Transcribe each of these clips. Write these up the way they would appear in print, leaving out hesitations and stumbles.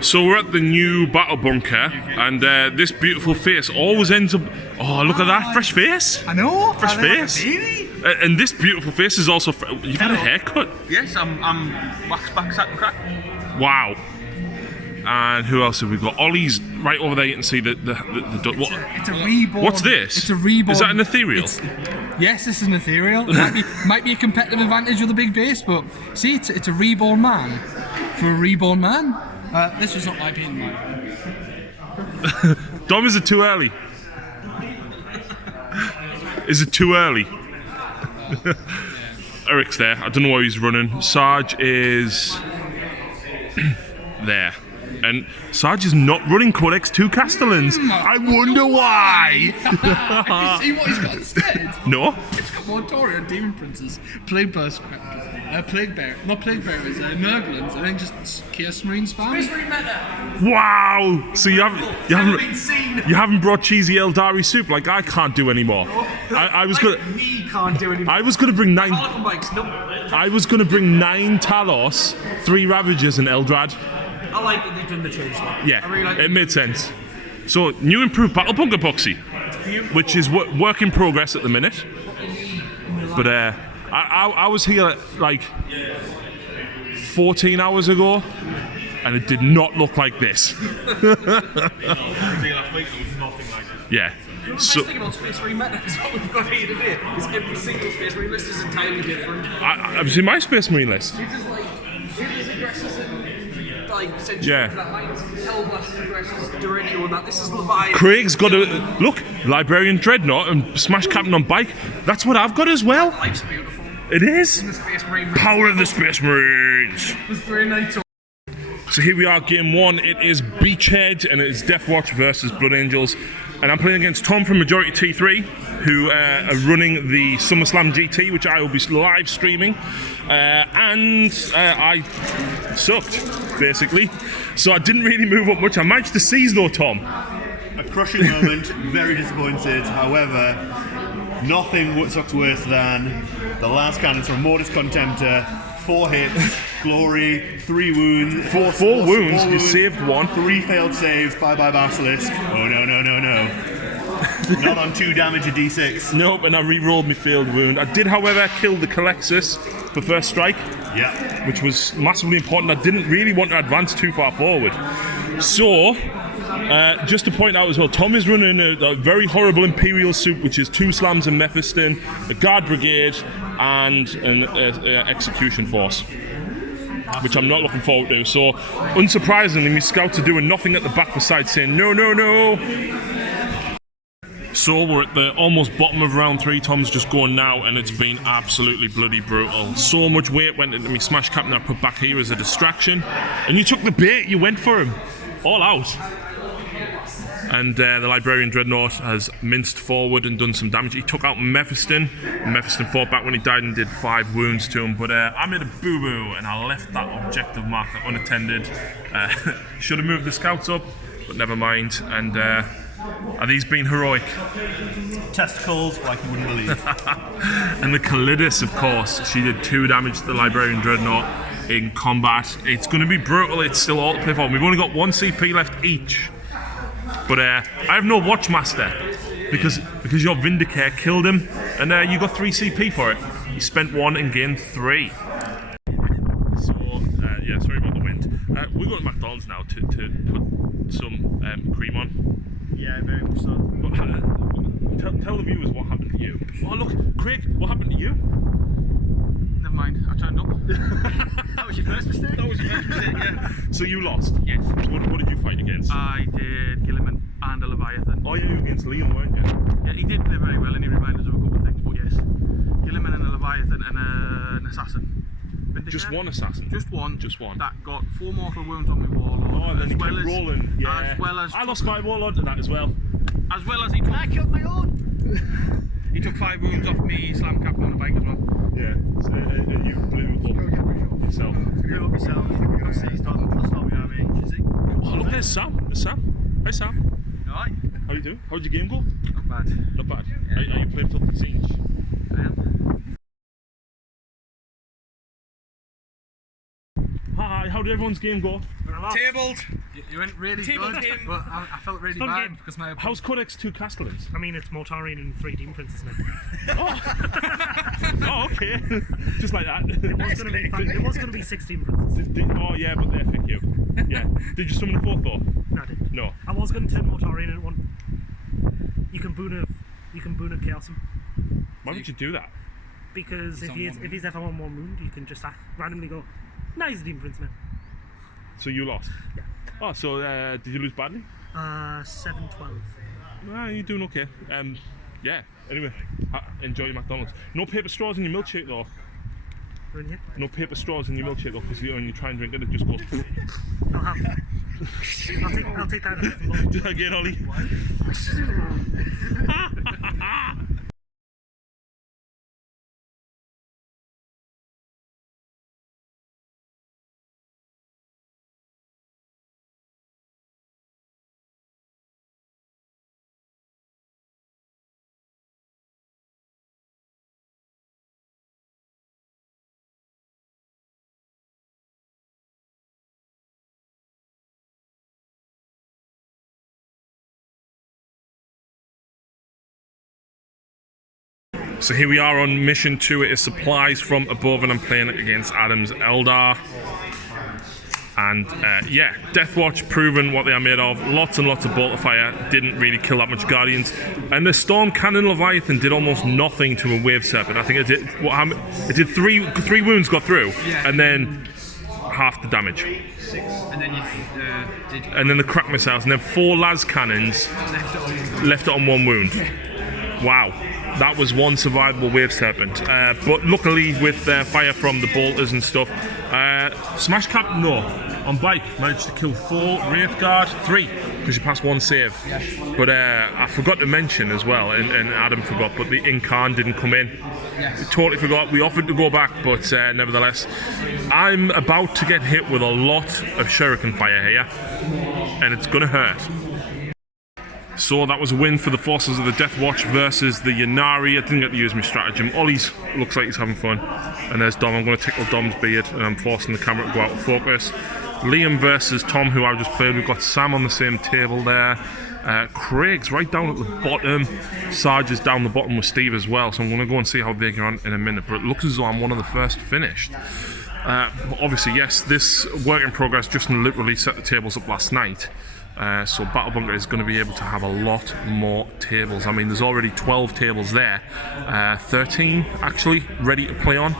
So we're at the new battle bunker, and this beautiful face always ends up. Oh, look at that fresh face! I know, fresh face. Like and this beautiful face is also. You've had a haircut. Yes, I'm wax back, sack and crack. Wow. And who else have we got? Ollie's right over there. You can see the what? It's a reborn. What's this? It's a reborn. Is that an ethereal? Yes, this is an ethereal. might be a competitive advantage with a big base, but see, it's a reborn man for a reborn man. This was not my opinion, mate. Dom, is it too early? Is it too early? Eric's there. I don't know why he's running. Sarge is there. And Sarge is not running Codex 2 Castellans. I wonder why. Have you seen what he's got instead? No. It's got Mortoria, Demon Princes, Plague Bearers, not Plague Bearers, Nurglings, and then just Chaos Marine spam. Space Marine meta. Wow. So you haven't brought cheesy Eldari soup like I can't do anymore. I was gonna. Me can't do anymore. I was gonna bring 9. Bikes, no. I was gonna bring 9 Talos, 3 Ravagers, and Eldrad. I like that they've done the change though. Yeah, I really like it made sense. So, new improved Battle Bunker Boxy, which is work in progress at the minute. But I was here like 14 hours ago, and it did not look like this. Yeah. So, the best thing about Space Marine meta is what we've got here today. Is every single Space Marine list is entirely different. I've seen my Space Marine list. It's like aggressors and like century flatlines, Hellblasters, aggressors, Duranio and that. This is Leviathan. Craig's got a look, Librarian Dreadnought and Smash Captain on bike. That's what I've got as well. Life's beautiful. It is. The Space Marine Power of the Space Marines. So here we are, game 1. It is Beachhead and it is Deathwatch versus Blood Angels. And I'm playing against Tom from Majority T3, who are running the SummerSlam GT, which I will be live streaming. And I sucked, basically. So I didn't really move up much. I managed to seize though, Tom. A crushing moment, very disappointed. However, nothing sucks worse than the last cannons from Mortis Contemptor. 4 hits, glory, 3 wounds. 4 wounds, you saved 1. 3 failed saves, bye-bye Basilisk. Oh no. Not on 2 damage a d6. Nope, and I re-rolled my failed wound. I did, however, kill the Calexis for first strike. Yeah. Which was massively important. I didn't really want to advance too far forward. So, just to point out as well, Tom is running a very horrible Imperial soup, which is 2 slams and Mephiston, a Guard Brigade, and an Execution Force, which I'm not looking forward to. So, unsurprisingly, my scouts are doing nothing at the back besides saying, no. So, we're at the almost bottom of round 3. Tom's just going now, and it's been absolutely bloody brutal. So much weight went into me Smash Captain I put back here as a distraction. And you took the bait, you went for him. All out. And the Librarian Dreadnought has minced forward and done some damage. He took out Mephiston. Mephiston fought back when he died and did 5 wounds to him. But I made a boo-boo and I left that objective marker unattended. Should have moved the scouts up, but never mind. And are these being heroic? Testicles like you wouldn't believe. And the Calidus, of course. She did 2 damage to the Librarian Dreadnought in combat. It's going to be brutal. It's still all to play for. We've only got 1 CP left each. But I have no Watchmaster because your Vindicare killed him, and you got 3 CP for it. You spent 1 and gained 3. So yeah, sorry about the wind. We're going to McDonald's now to put some cream on. Yeah, very much so. But, tell the viewers what happened to you. Oh look, Craig, what happened to you? Never mind, I turned up. That was your first mistake? That was your first mistake, yeah. So you lost? Yes. What did you fight against? I did Gilliman and a Leviathan. Oh yeah, you were against Liam, weren't you? Yeah, he did play very well and he reminded us of a couple of things, but yes. Gilliman and a Leviathan and an assassin. Just 1 assassin? Just 1. Just 1. That got 4 mortal wounds on my warlord. Oh, and then he kept rolling. Yeah. As well as... I lost my warlord to that as well. As well as he took... I killed my own! He took 5 wounds off me, slam captain on the bike as well. Yeah, so, and you blew up yourself. Blew up yourself, got seized on, lost all my army. Oh look, there's Sam. There's Sam. Hi Sam. Alright. How you doing? How'd your game go? Not bad. Not bad. Yeah. Are you playing Filthy Siege? I am. Hi. Right, how did everyone's game go? Tabled. You went really Tabled good, him. but I felt really Fun bad game. because my How's Codex 2 Castellans? I mean, it's Mortarian and 3 Demon Princes now. Oh, okay. Just like that. It was going to be 6 Demon Princes. Oh, yeah, but they're for you. Yeah. Did you summon a 4th though? No, I didn't. No. I was going to turn Mortarian at 1. You can boon of Chaos him. Why would you do that? Because if he's ever on 1 wound, you can just randomly go, nah, he's a Demon Prince now. So you lost? Yeah. Oh, so did you lose badly? 7-12. Nah, you're doing okay. Yeah. Anyway, enjoy your McDonald's. No paper straws in your milkshake though. Really? Yeah? No paper straws in your milkshake though, because when you try and drink it, it just goes. I'll have it. I'll take that. Do that again, Ollie. So here we are on mission 2. It is supplies from above, and I'm playing it against Adam's Eldar. And yeah, Deathwatch proven what they are made of. Lots and lots of bolt of fire. Didn't really kill that much Guardians. And the Storm Cannon Leviathan did almost nothing to a Wave Serpent. I think it did. It did three wounds got through, and then half the damage. And then you did. And then the crack missiles, and then 4 las cannons left it on 1 wound. Wow. That was 1 survivable Wave Serpent. But luckily, with fire from the bolters and stuff, Smash Cap, no. On bike, managed to kill 4, Wraithguard 3, because you passed 1 save. But I forgot to mention as well, and Adam forgot, but the Incarn didn't come in. We totally forgot. We offered to go back, but nevertheless, I'm about to get hit with a lot of Shuriken fire here, and it's going to hurt. So that was a win for the forces of the Deathwatch versus the Ynnari. I didn't get to use my stratagem. Ollie's looks like he's having fun. And there's Dom. I'm going to tickle Dom's beard, and I'm forcing the camera to go out of focus. Liam versus Tom, who I just played. We've got Sam on the same table there. Craig's right down at the bottom. Sarge is down the bottom with Steve as well. So I'm going to go and see how they get on in a minute. But it looks as though I'm one of the first finished. Obviously, yes, this work in progress just literally set the tables up last night. So Battle Bunker is going to be able to have a lot more tables. I mean, there's already 12 tables there, 13 actually ready to play on,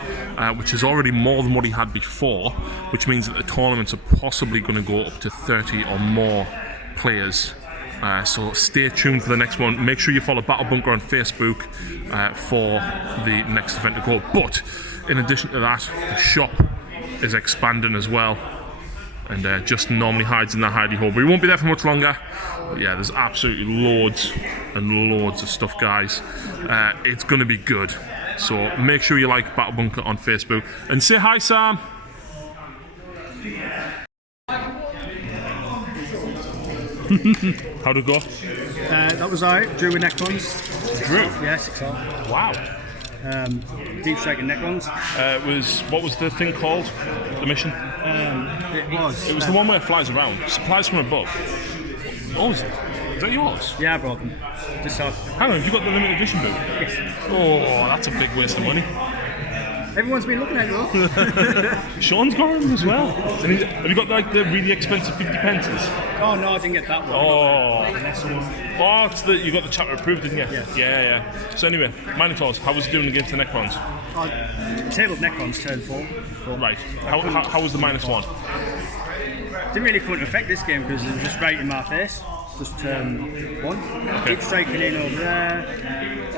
which is already more than what he had before, which means that the tournaments are possibly going to go up to 30 or more players. So stay tuned for the next one. Make sure you follow Battle Bunker on Facebook for the next event to go. But in addition to that, the shop is expanding as well. And just normally hides in the hidey hole. But we won't be there for much longer. But yeah, there's absolutely loads and loads of stuff, guys. It's going to be good. So make sure you like Battle Bunker on Facebook. And say hi, Sam. How'd it go? That was alright. Drew with Necrons. Drew? Yeah, 6-0. Wow. Deep Strike and Necrons. What was the thing called? The mission? It was. The one where it flies around. Supplies from above. Oh, is that yours? Yeah, I brought them. Just so. Hang on, have you got the limited edition boot? Yes. Oh, that's a big waste of money. Everyone's been looking at you though. Sean's got them as well. And have you got like the really expensive 50 pences? Oh no, I didn't get that one. Oh, it's you got the chapter approved, didn't you? Yes. Yeah. So anyway, Minotaurs, how was it doing against the Necrons? Tabled Necrons turn 4. Right. How was the -1? Didn't really come into effect this game because it was just right in my face. Just turn 1. Okay. Keep striking in over there.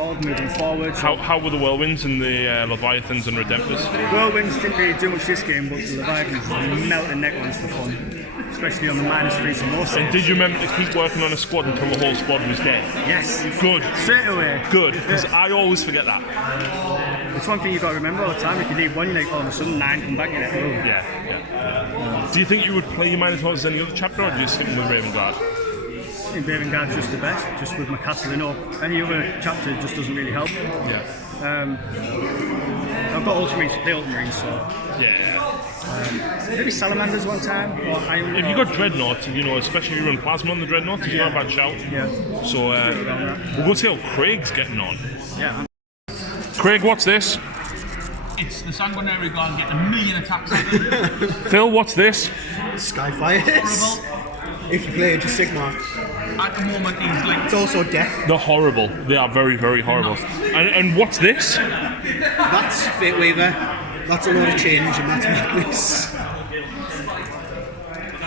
All moving forward. How were the Whirlwinds and the Leviathans and Redemptors? Whirlwinds didn't really do much this game, but the Leviathans were melting Necrons for fun. Especially on the -3 to more saves. And did you remember to keep working on a squad until the whole squad was dead? Yes. Good. Straight away. Good, because I always forget that. It's one thing you've got to remember all the time. If you leave one, you like all of a sudden 9 come back, you're like, oh. Yeah. Do you think you would play your Minotaurs as any other chapter, or do you stick with Raven Guard? I think Raven Guard's just the best, just with my castle and all. Any other chapter just doesn't really help. Yeah. I've got Ultramarines to play Ultramarines, so. Yeah. Maybe salamanders one time. Or iron. If you got dreadnoughts, you know, especially if you run plasma on the dreadnoughts, it's not a bad shout. Yeah. So we'll go see how Craig's getting on. Yeah. Craig, what's this? It's the sanguinary guy getting a million attacks at him. Phil, what's this? Skyfires. Horrible. If you play Age of Sigmar. At the moment, he's like. It's also death. They're horrible. They are very, very horrible. And what's this? That's Fate Weaver. That's a load of change, and that's Magnus.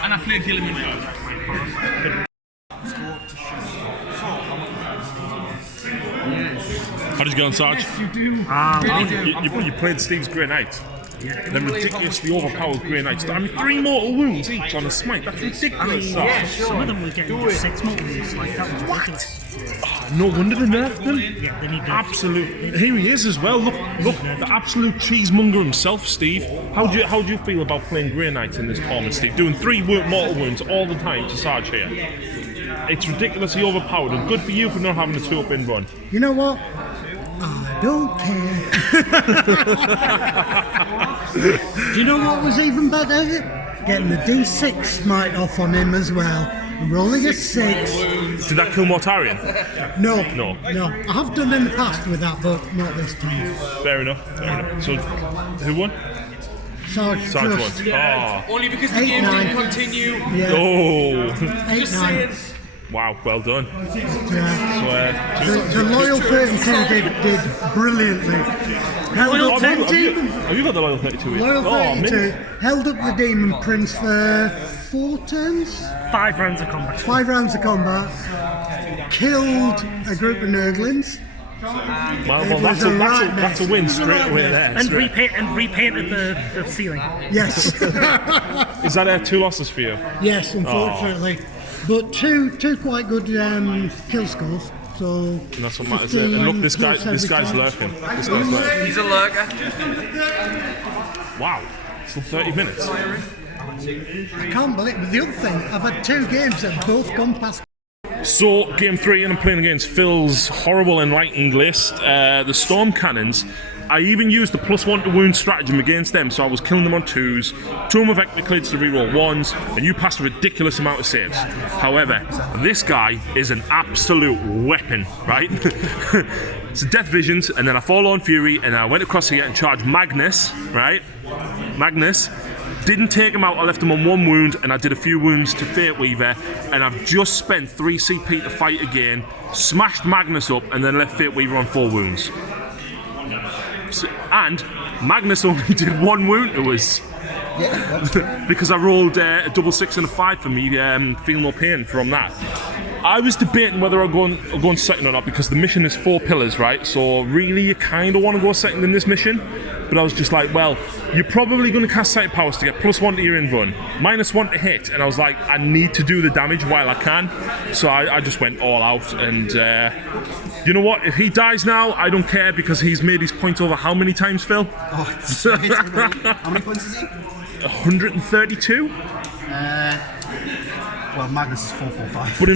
And I played Gilliam in my own. How did you go on, Sarge? You do. Really do. You played Steve's Grey Knight. Then ridiculously overpowered Grey Knights. I mean, 3 mortal wounds each on a smite. That's ridiculous. Yeah, some of them were getting just 6 multis. Like, that was ridiculous. No wonder they nerfed them. Yeah, they need to. Absolute. Here he is as well. Look, the absolute cheesemonger himself, Steve. How do you feel about playing Grey Knights in this tournament, Steve? Doing 3 mortal wounds all the time to Sarge here. It's ridiculously overpowered, and good for you for not having a 2-up in run. You know what? I don't care. Do you know what was even better? Getting the D6 smite off on him as well. Rolling a 6. Did that kill Mortarion? No. No. I have done in the past with that, but not this time. Fair enough. So, who won? Sarge Sarge just won. Oh. Only because the game 8-9. didn't continue. Yeah. Oh. 8-9. Wow, well done. Yeah. So, The loyal 32 did brilliantly. Held up have, the you, demon. have you got the loyal 32 here? Loyal Oh, 32 mint. held up the demon prince for 4 turns. 5 rounds of combat. 5 rounds of combat. Killed a group of nurglings. Well, It was that's a win straight away there. And repainted the ceiling. Yes. Is that 2 losses for you? Yes, unfortunately. But two quite good kill scores. So And that's what matters. And look, this guy's lurking. This guy's lurking. He's a lurker. Wow, still 30 minutes. I can't believe it. The other thing, I've had 2 games that have both gone past. So, game 3, and I'm playing against Phil's horrible enlightened list. The Storm Cannons. I even used the +1 to wound stratagem against them, so I was killing them on 2s. 2 of them Ectoclids to reroll 1s, and you passed a ridiculous amount of saves. However, this guy is an absolute weapon, right? It's Death Visions, and then I fall on Fury, and I went across here and charged Magnus, right? Magnus. Didn't take him out, I left him on 1 wound, and I did a few wounds to Fate Weaver, and I've just spent 3 CP to fight again, smashed Magnus up, and then left Fate Weaver on 4 wounds. So, and Magnus only did 1 wound to us. Because I rolled a double 6 and a 5 for me, feel no pain from that. I was debating whether I'll go on second or not, because the mission is 4 pillars, right? So really you kind of want to go second in this mission. But I was just like, well, you're probably going to cast Sight Powers to get +1 to your in run, -1 to hit, and I was like, I need to do the damage while I can. So I just went all out, and you know what? If he dies now, I don't care, because he's made his points over how many times, Phil? Oh, it's how many points is he? 132? Well, Magnus is 445. But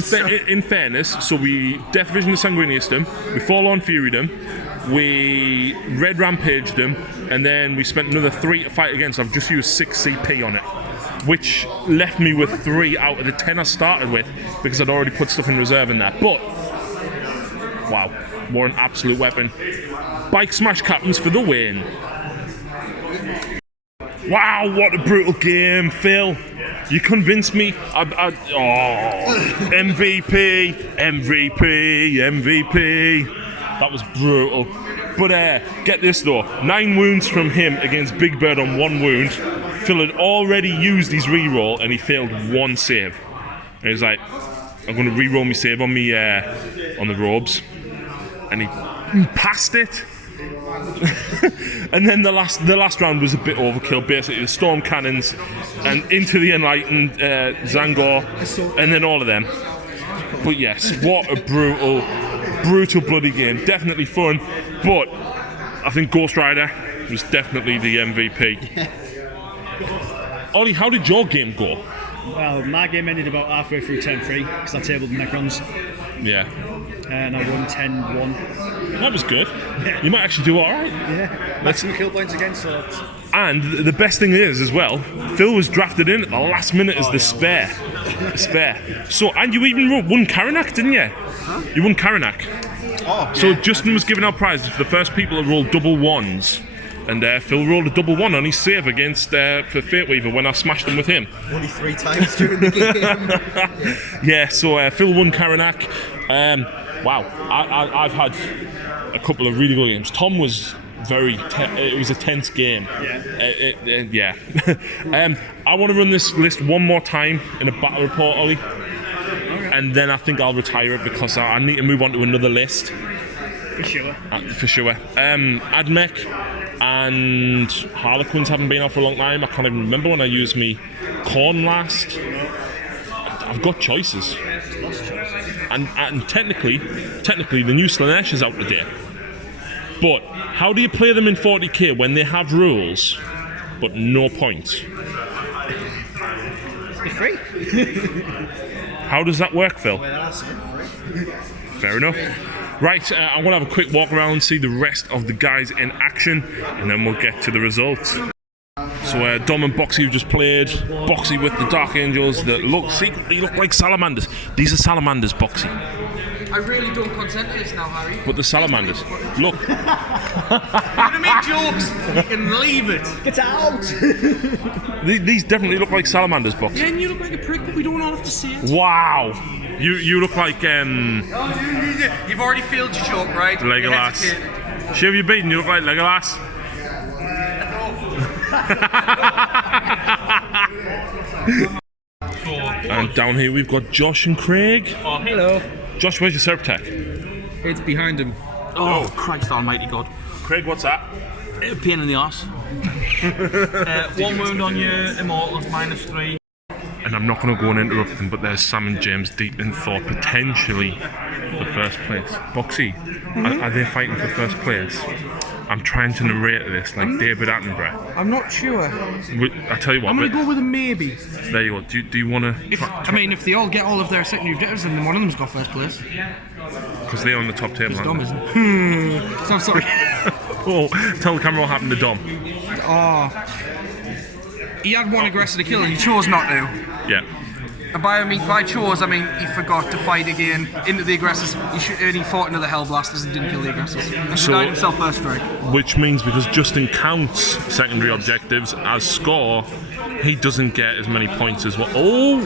in fairness, so we Death Vision the Sanguinius them, we Fall on Fury them, we Red Rampaged them, and then we spent another 3 to fight against. I've just used 6 CP on it, which left me with 3 out of the 10 I started with, because I'd already put stuff in reserve in there. But wow, what an absolute weapon. Bike Smash Captains for the win. Wow, what a brutal game, Phil. You convinced me. MVP. That was brutal. But get this though, 9 wounds from him against Big Bird on 1 wound. Phil had already used his reroll and he failed 1 save. And he was like, I'm going to reroll my save on me on the robes, and he passed it. And then the last round was a bit overkill. Basically, the Storm Cannons and into the Enlightened Zangor, and then all of them. But yes, what a brutal bloody game. Definitely fun, but I think Ghost Rider was definitely the MVP. Ollie, how did your game go? Well, my game ended about halfway through 10-3 because I tabled the Necrons, Yeah, and I won 10-1. that was good. You might actually do all right. Yeah, maximum kill points again, so And the best thing is, as well, Phil was drafted in at the last minute as the spare. So, and you even won Karanak, didn't you? Huh? You won Karanak. Oh, so yeah, Justin was giving out prizes for the first people to roll double ones. And Phil rolled a double one on his save against for Fate Weaver when I smashed him with him. Only 3 times during the game. Yeah, so Phil won Karanak. Wow, I've had a couple of really good games. Tom was it was a tense game. Yeah. I want to run this list one more time in a battle report, Ollie. Okay. And then I think I'll retire it because I need to move on to another list. For sure. Admech and Harlequins haven't been out for a long time. I can't even remember when I used me Corn last. I've got choices. And technically the new Slanesh is out today. But how do you play them in 40k when they have rules but no points? It's free. How does that work, Phil? Well, that's free. Fair enough. Right, I want to have a quick walk around, see the rest of the guys in action, and then we'll get to the results. So Dom and Boxy have just played. Boxy with the Dark Angels that secretly look like salamanders. These are salamanders, Boxy. I really don't consent to this now, Harry. But the salamanders. Look. You're gonna make jokes. You can leave it. Get out! These definitely look like salamanders, Boxy. Yeah, and you look like a prick, but we don't all have to say it. Wow. You look like You've already failed your joke, right? Legolas. Who have you beaten? You look like Legolas. And down here we've got Josh and Craig. Oh, hello. Josh, where's your Serp tech? It's behind him. Oh, Christ almighty God. Craig, what's that? Pain in the arse. 1 wound on your Immortals, -3. And I'm not going to go and interrupt them, but there's Sam and James deep in thought, potentially for first place. Boxy, are they fighting for first place? I'm trying to narrate this like David Attenborough. I'm not sure. I tell you what, I'm going to go with a maybe. There you go. Do you want to? If they all get all of their secondary objectives, then one of them's got first place. Because they're on the top table. Dom isn't. So I'm sorry. Oh, tell the camera what happened to Dom. Oh. He had one aggressor to kill and he chose not to. Yeah. And by chose, I mean he forgot to fight again into the aggressors. He fought into the Hellblasters and didn't kill the aggressors. And denied himself first strike. Which means because Justin counts secondary objectives as score, he doesn't get as many points as what. Oh!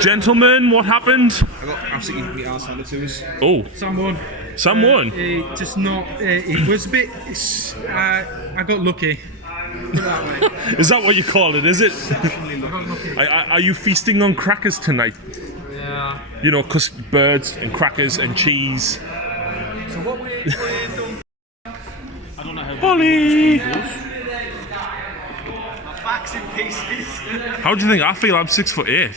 Gentlemen, what happened? I got absolutely arse handed to us. Oh. Sam won. Sam won? Just not. It was a bit. I got lucky. Put it that way. Is that what you call it, is it? Are you feasting on crackers tonight? Yeah. You know, birds and crackers and cheese. So what we're doing. I don't know how. Ollie! My back's in pieces. How do you think I feel? I'm 6'8".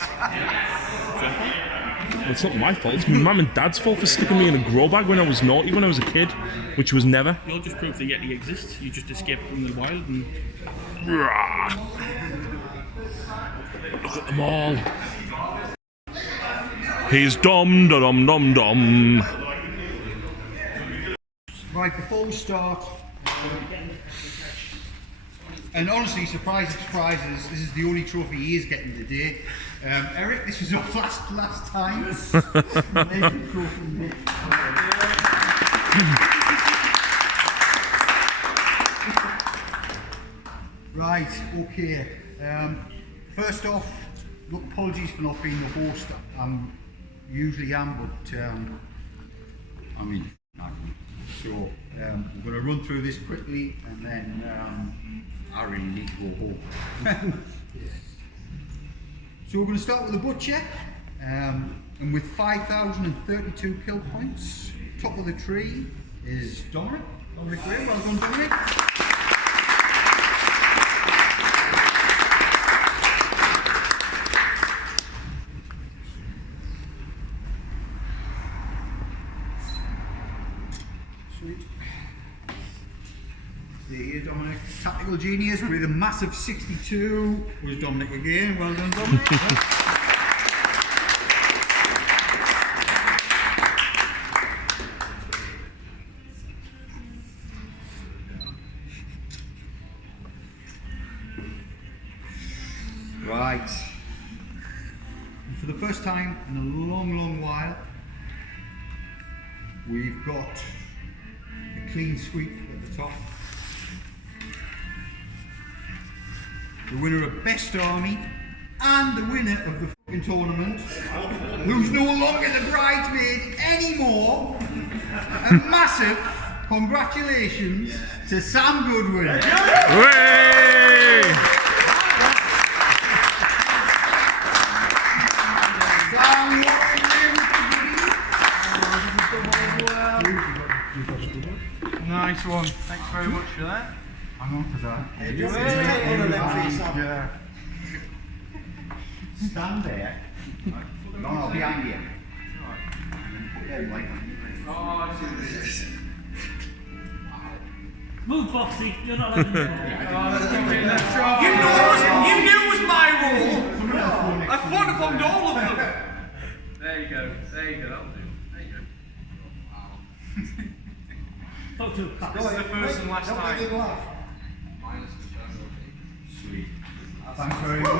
Well, it's not my fault. It's my mum and dad's fault for sticking me in a grow bag when I was naughty when I was a kid, which was never. You're just proof that Yeti exists. You just escaped from the wild and. Look at them all. He's dom da dom dom dom. Right, before we start, and honestly, surprises, this is the only trophy he is getting today. Eric, this was your last time. Right, okay. First off, look, apologies for not being the host. I'm usually am, but I mean, so we're going to run through this quickly, and then I really need to go home. So we're going to start with the Butcher, and with 5,032 kill points, top of the tree is Dominic. Dominic Gray, well done, Dominic. Sweet. There you go, Dominic. Tactical genius with a massive 62 was Dominic again. Well done, Dominic. Right. And for the first time in a long, long while, we've got a clean sweep at the top. The winner of Best Army and the winner of the fucking tournament, who's no longer the bridesmaid anymore. A massive congratulations to Sam Goodwin. Hooray! Sam, Nice one. Thanks very much for that. hang on to that. Yeah. Stand there. No, behind you. Move, Foxy. You're not letting me. You knew it was my rule. I photobombed all of them. There you go. There you go. That'll do. There you go. Photo. This is the first and last time. Sweet. Thanks very much.